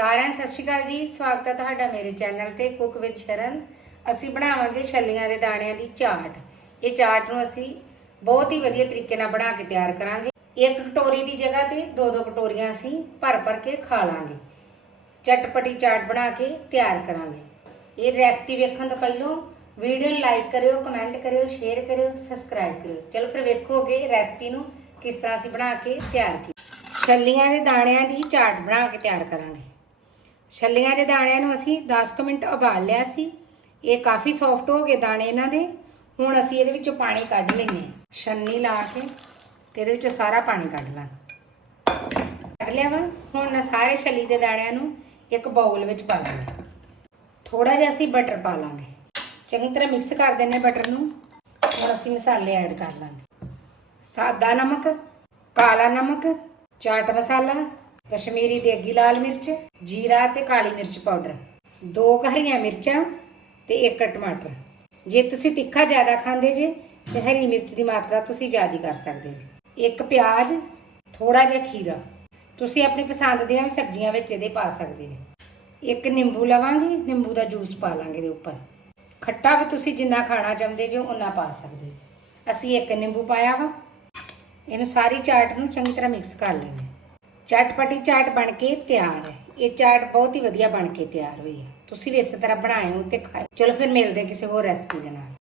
ਸਾਰਿਆਂ ਨੂੰ ਸਤਿ ਸ਼੍ਰੀ ਅਕਾਲ ਜੀ। ਸਵਾਗਤ ਹੈ ਤੁਹਾਡਾ ਮੇਰੇ ਚੈਨਲ ਤੇ, ਕੁਕ ਵਿਦ ਸ਼ਰਨ। ਅਸੀਂ ਬਣਾਵਾਂਗੇ ਛੱਲੀਆਂ ਦੇ ਦਾਣਿਆਂ ਦੀ ਚਾਟ। ਇਹ ਚਾਟ ਨੂੰ ਅਸੀਂ ਬਹੁਤ ਹੀ ਵਧੀਆ ਤਰੀਕੇ ਨਾਲ ਬਣਾ ਕੇ ਤਿਆਰ ਕਰਾਂਗੇ। ਇੱਕ ਕਟੋਰੀ ਦੀ ਜਗ੍ਹਾ ਤੇ ਦੋ ਦੋ ਕਟੋਰੀਆਂ ਅਸੀਂ ਭਰ ਭਰ ਕੇ ਖਾ ਲਾਂਗੇ। ਚਟਪਟੀ ਚਾਟ ਬਣਾ ਕੇ ਤਿਆਰ ਕਰਾਂਗੇ। ਇਹ ਰੈਸਪੀ ਵੇਖਣ ਤੋਂ ਪਹਿਲਾਂ ਵੀਡੀਓ ਨੂੰ ਲਾਈਕ ਕਰਿਓ, ਕਮੈਂਟ ਕਰਿਓ, ਸ਼ੇਅਰ ਕਰਿਓ, ਸਬਸਕ੍ਰਾਈਬ ਕਰਿਓ। ਚਲੋ ਫਿਰ ਵੇਖੋਗੇ ਰੈਸਪੀ ਨੂੰ ਕਿਸ ਤਰ੍ਹਾਂ ਅਸੀਂ ਬਣਾ ਕੇ ਤਿਆਰ ਕੀਤੀ ਛੱਲੀਆਂ ਦੇ ਦਾਣਿਆਂ ਦੀ ਚਾਟ ਬਣਾ ਕੇ ਤਿਆਰ ਕਰਾਂਗੇ। ਛੱਲੀਆਂ ਦੇ ਦਾਣਿਆਂ ਨੂੰ ਅਸੀਂ 10 ਕੁ ਮਿੰਟ ਉਬਾਲ ਲਿਆ ਸੀ। ਇਹ ਕਾਫੀ ਸੌਫਟ ਹੋ ਗਏ ਦਾਣੇ ਇਹਨਾਂ ਦੇ। ਹੁਣ ਅਸੀਂ ਇਹਦੇ ਵਿੱਚੋਂ ਪਾਣੀ ਕੱਢ ਲੈਂਦੇ ਹਾਂ। ਛੰਨੀ ਲਾ ਕੇ ਤੇ ਇਹਦੇ ਵਿੱਚੋਂ ਸਾਰਾ ਪਾਣੀ ਕੱਢ ਲਾਂਗੇ ਕੱਢ ਲਿਆ ਵਾ। ਹੁਣ ਨਾ ਸਾਰੇ ਛੱਲੀ ਦੇ ਦਾਣਿਆਂ ਨੂੰ ਇੱਕ ਬਾਉਲ ਵਿੱਚ ਪਾ ਲਾਂਗੇ ਥੋੜਾ ਜਿਹਾ ਅਸੀਂ ਬਟਰ ਪਾ ਲਾਂਗੇ। ਚੰਗੀ ਤਰ੍ਹਾਂ ਮਿਕਸ ਕਰ ਦਿੰਨੇ ਬਟਰ ਨੂੰ। ਹੁਣ ਅਸੀਂ ਮਸਾਲੇ ਐਡ ਕਰ ਲਾਂਗੇ। ਸਾਦਾ ਨਮਕ, ਕਾਲਾ ਨਮਕ, ਚਾਟ ਮਸਾਲਾ ਕਸ਼ਮੀਰੀ ਦੇਗੀ ਲਾਲ ਮਿਰਚ, ਜੀਰਾ ਤੇ ਕਾਲੀ ਮਿਰਚ ਪਾਊਡਰ। ਦੋ ਹਰੀਆਂ ਮਿਰਚਾਂ ਤੇ ਇੱਕ ਟਮਾਟਰ। ਜੇ ਤੁਸੀਂ ਤਿੱਖਾ ਜ਼ਿਆਦਾ ਖਾਂਦੇ ਜੇ, ਤੇ ਹਰੀ ਮਿਰਚ ਦੀ ਮਾਤਰਾ ਤੁਸੀਂ ਜ਼ਿਆਦਾ ਕਰ ਸਕਦੇ ਜੇ। ਇੱਕ ਪਿਆਜ਼ ਥੋੜਾ ਜਿਹਾ ਖੀਰਾ। ਤੁਸੀਂ ਆਪਣੀ ਪਸੰਦ ਦੀਆਂ ਵੀ ਸਬਜ਼ੀਆਂ ਵਿੱਚ ਇਹਦੇ ਪਾ ਸਕਦੇ ਜੇ। ਇੱਕ ਨਿੰਬੂ ਲਵਾਂਗੇ, ਨਿੰਬੂ ਦਾ ਜੂਸ ਪਾ ਲਾਂਗੇ ਇਹਦੇ ਉੱਪਰ। ਖੱਟਾ ਵੀ ਤੁਸੀਂ ਜਿੰਨਾ ਖਾਣਾ ਚਾਹੁੰਦੇ ਜੋ ਉਨਾ ਪਾ ਸਕਦੇ ਅਸੀਂ ਇੱਕ ਨਿੰਬੂ ਪਾਇਆ ਵਾ। ਇਹਨੂੰ ਸਾਰੀ ਚਾਟ ਨੂੰ ਚੰਗੀ ਤਰ੍ਹਾਂ ਮਿਕਸ ਕਰ ਲੈਣਾ ਚਟਪਟੀ ਚਾਟ ਬਣ ਕੇ ਤਿਆਰ ਹੈ। ਇਹ ਚਾਟ ਬਹੁਤ ਹੀ ਵਧੀਆ ਬਣ ਕੇ ਤਿਆਰ ਹੋਈ ਹੈ। ਤੁਸੀਂ ਵੀ ਇਸੇ ਤਰ੍ਹਾਂ ਬਣਾਇਓ ਤੇ ਖਾਓ ਚਲੋ ਫਿਰ ਮਿਲਦੇ ਕਿਸੇ ਹੋਰ ਰੈਸਪੀ ਦੇ ਨਾਲ।